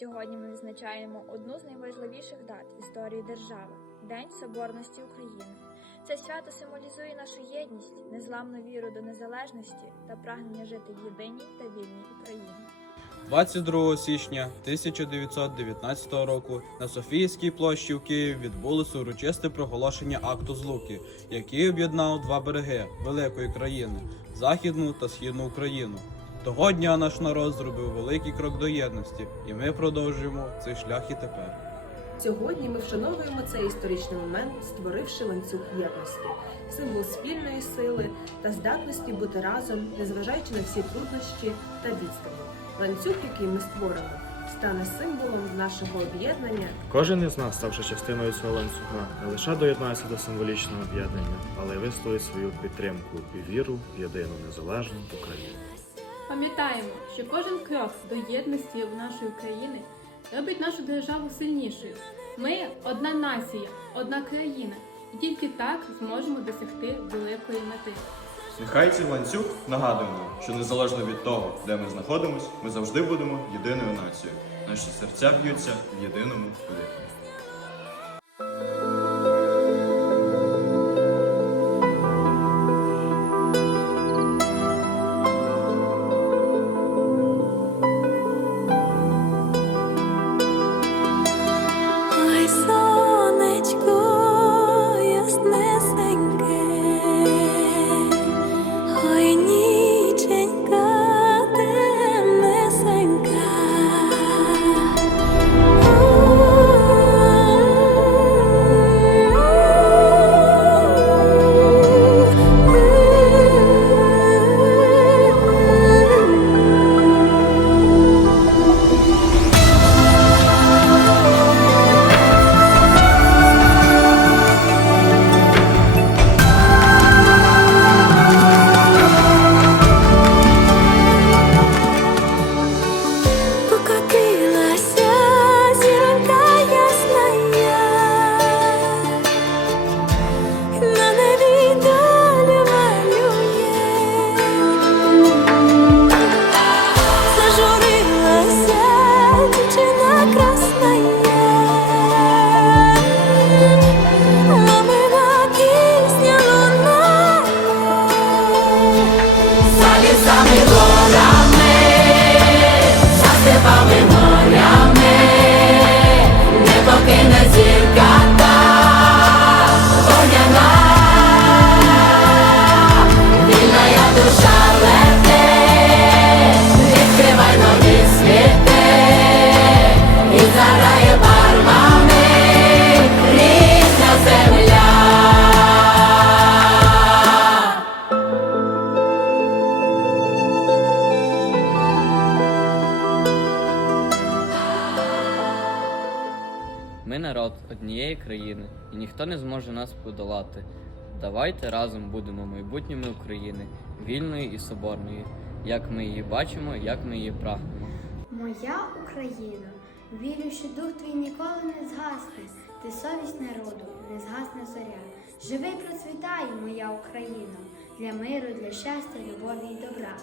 Сьогодні ми відзначаємо одну з найважливіших дат історії держави День Соборності України. Це свято символізує нашу єдність, незламну віру до незалежності та прагнення жити в єдиній та вільній Україні. 22 січня 1919 року на Софіївській площі в Києві відбулося урочисте проголошення акту злуки, який об'єднав два береги великої країни Західну та Східну Україну. Того дня наш народ зробив великий крок до єдності, і ми продовжуємо цей шлях і тепер. Сьогодні ми вшановуємо цей історичний момент, створивши ланцюг єдності, символ спільної сили та здатності бути разом, незважаючи на всі труднощі та відстані. Ланцюг, який ми створимо, стане символом нашого об'єднання Кожен із нас, ставши частиною цього ланцюга, не лише доєднається до символічного об'єднання, але й висловить свою підтримку і віру в єдину незалежну Україну. Пам'ятаємо, що кожен крок до єдності в нашої країни робить нашу державу сильнішою. Ми одна нація, одна країна, і тільки так зможемо досягти великої мети. Нехай цей ланцюг нагадує нам, що незалежно від того, де ми знаходимося, ми завжди будемо єдиною нацією. Наші серця б'ються в єдиному ритмі. Ми народ однієї країни, і ніхто не зможе нас подолати. Давайте разом будемо майбутніми України, вільної і соборної, як ми її бачимо, як ми її прагнемо. Моя Україна, вірю, що дух твій ніколи не згасне, ти совість народу, не згасне зоря. Живи, процвітай, моя Україна, для миру, для щастя, любові і добра.